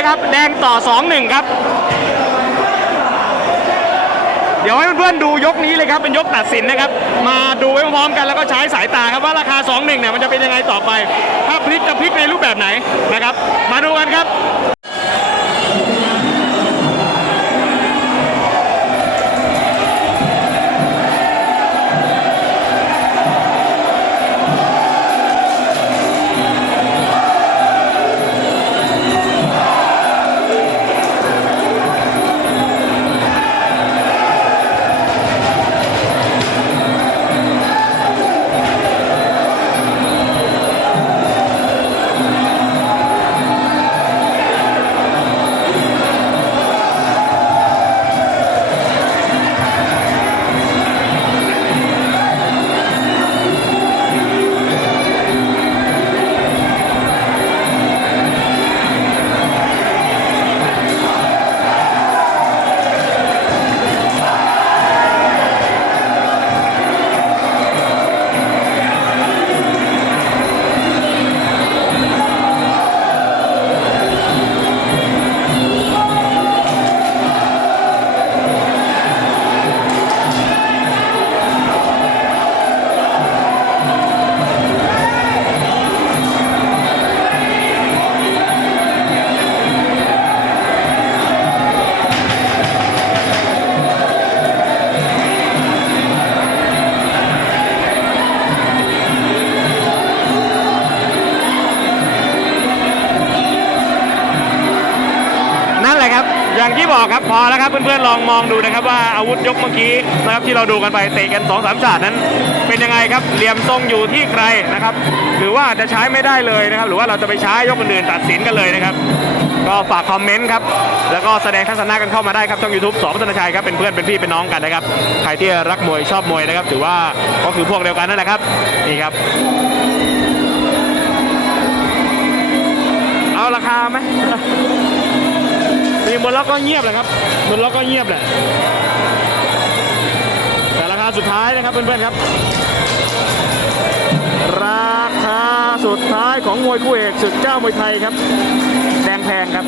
นะครับ แดงต่อ 2-1 ครับ เดี๋ยวให้เพื่อนๆดูยกนี้เลยครับ เป็นยกตัดสินนะครับ มาดูไปพร้อมๆกันแล้วก็ใช้สายตาครับว่าราคา 2-1 เนี่ยมันจะเป็นยังไงต่อไป ถ้าพลิกจะพลิกในรูปแบบไหนนะครับ มาดูกันครับ อย่างที่บอกครับพอแล้วครับเพื่อนๆลองมองดูนะครับว่าอาวุธยกเมื่อกี้นะครับที่เราดูกันไปเตะกัน2อสามฉาดนั้น เป็นยังไงครับเหลี่ยมทรงอยู่ที่ใครนะครับ หรือว่าจะใช้ไม่ได้เลยนะครับ หรือว่าเราจะไปใช้ยกอื่นตัดสินกันเลยนะครับ ก็ฝากคอมเมนต์ครับแล้วก็แสดงทัศนะกันเข้ามาได้ครับช่องยูทูบสองพัฒนาชัยครับเป็นเพื่อนเป็นพี่เป็นน้องกันนะครับใครที่รักมวยชอบมวยนะครับ ถือว่าก็คือพวกเดียวกันนั่นแหละครับนี่ครับเอาราคาไหม มีบนล็อกก็เงียบแหละครับบนล็อกก็เงียบแหละแต่ราคาสุดท้ายนะครับเพื่อนๆครับ ราคาสุดท้ายของมวยคู่เอกศึกเจ้ามวยไทยครับ แดงแพงครับ